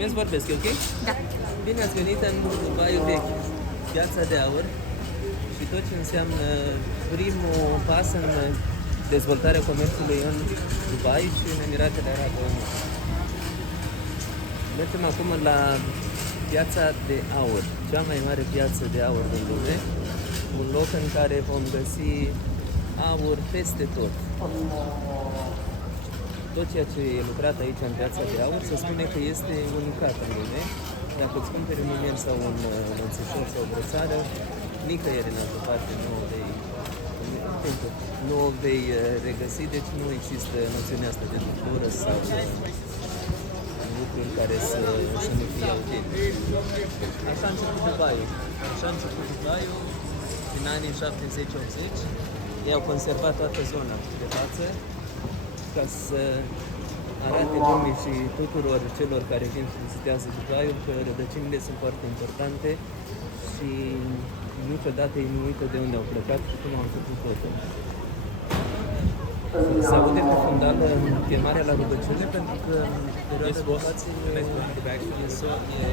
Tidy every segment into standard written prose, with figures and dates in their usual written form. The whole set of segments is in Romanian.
Mulțumesc, vorbesc, e ok? Da. Bine ați venit în Dubaiul vechi, Piața de Aur și tot ce înseamnă primul pas în dezvoltarea comerțului în Dubai și în Emiratele Arabe Unite. Mergem acum la Piața de Aur, cea mai mare piață de aur din lume, un loc în care vom găsi aur peste tot. Tot ceea ce e lucrat aici în Piața de Aur se spune că este unicat în lume. Dacă îți cumperi un inel sau un lănțușor sau o brățară, nicăieri în altă parte nu o vei regăsi, deci nu există noțiunea asta de dublură sau lucruri care să nu fie autentice. Așa a început Dubaiul din anii 70-80. Ei au conservat toată zona de față ca să arate lumii și tuturor celor care vin și vizitează Dubaiul că rădăcinile sunt foarte importante și niciodată ei nu uită de unde au plecat și cum au început totul. Se aude pe fundal chemarea la rugăciune pentru că în perioada vocației e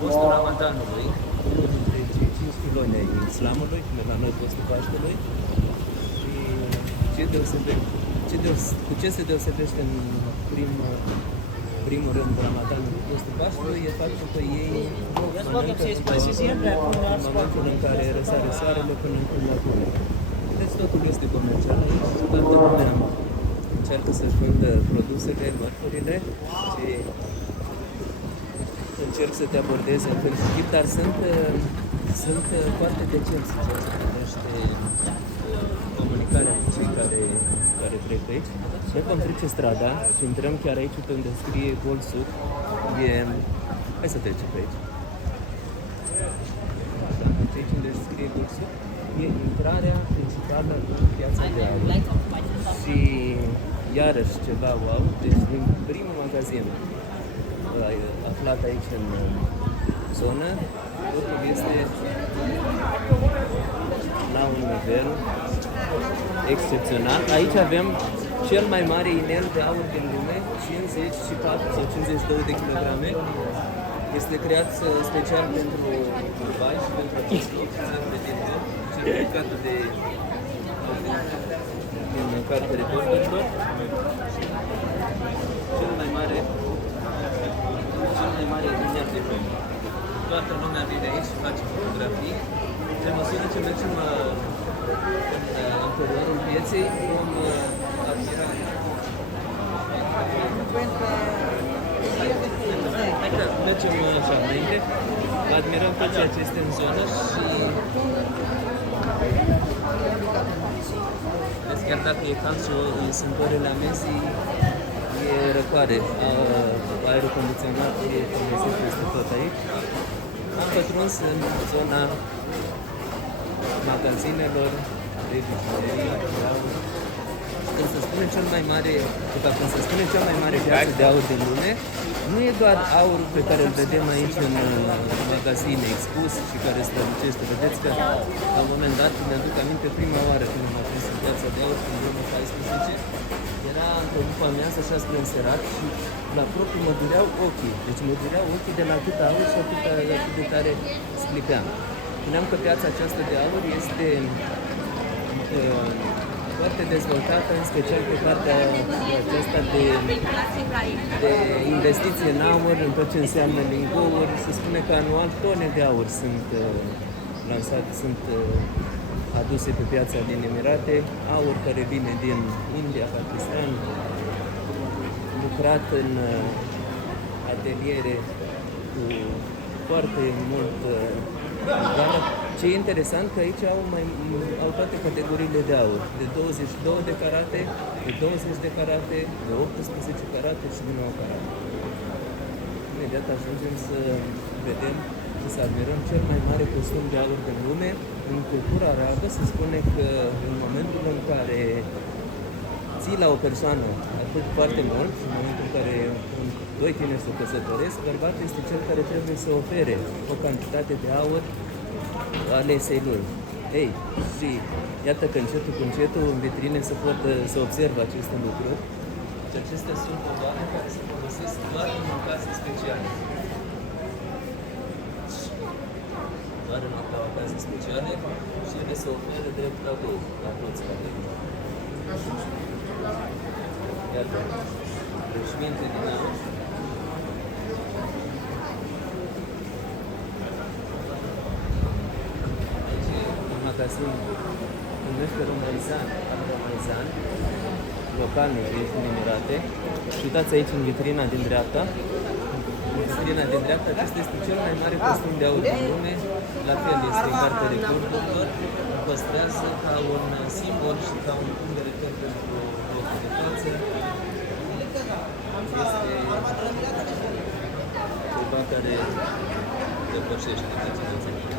postul Ramadanului, unul dintre cei 5 piloni ai islamului, cum e la noi postul Paștelui. Cu ce se deosebește în primul rând Ramadanul cu postul Paștelui e faptul că ei mănâncă în momentul în care răsare soarele până în când acolo. Deci totul este comercial aici, toată lumea încearcă să-și vândă produsele, mărfurile și încerc să te abordeze în fel și chip, dar sunt foarte decenți în ceea ce privește comunicarea cu cei care trec aici. Noi vom trece strada și intrăm chiar aici unde scrie Gold Souk. Hai să trecem pe aici. Aici unde scrie Gold Souk e intrarea principală în Piața de Aur. Și iarăși ceva wow, deci din primul magazin aflat aici în zonă, totul este la un nivel excepțional. Aici avem cel mai mare inel de aur din lume, 54 sau 52 de kilograme. Este creat special pentru Dubai și pentru acest loc, certificat din Cartea Recordurilor. Cel mai mare inel din lume. Toată lumea vine aici și face fotografii. Pe măsură ce mergem în interiorul pieței, vom admira. Hai că mergem așa înainte, admirăm tot ceea ce este în zonă și vezi, chiar dacă e cald și sunt orele amenzii, e răcoare, aerul condiționat e folosit peste tot aici. Am pătruns în zona magazinelor de bijuterie. Când se spune cel mai mare, când se spune cea mai mare piață de aur din lume, nu e doar aurul pe care îl vedem aici în magazine expus și care strălucește. Vedeți că la un moment dat, mi-aduc aminte prima oară când m-am prins în Piața de Aur, în 2014, era într-o după amiază așa spre înserat și la propriu mă dureau ochii. Deci mă dureau ochii de la cât aur și atât de tare sclipeam. Spuneam că piața aceasta de aur este foarte dezvoltată, în special pe partea aceasta de investiție în aur, în tot ce înseamnă lingouri. Se spune că anual tone de aur sunt lansate, sunt aduse pe piața din Emirate, aur care vine din India, Pakistan, lucrat în ateliere cu foarte mult gramă. Ce e interesant că aici au toate categoriile de aur, de 22 de carate, de 20 de carate, de 18 carate și de 9 carate. Imediat ajungem să vedem și să admirăm cel mai mare costum de aur din lume. În cultura arabă se spune că în momentul în care ții la o persoană atât foarte mult, în momentul în care doi tineri se căsătoresc, bărbatul este cel care trebuie să ofere o cantitate de aur alesei lui. Ei, și iată că încetul cu încetul în vitrine se pot să observă aceste lucruri, Deci acestea sunt covoare care se folosesc doar în ocazii speciale. Doar în ocazii speciale și ele se oferă drept cadou la toți care iată, veșminte din aur. Aici e un magazin numește Romaisan, local în Emirate. Și uitați aici în vitrina din dreapta. În vitrina din dreapta, acesta este cel mai mare costum de aur din lume. La fel, este în cartea recordurilor. Îl păstrează ca un simbol și ca un punct de reper pentru locul de față. Este ceva care depășește imaginea.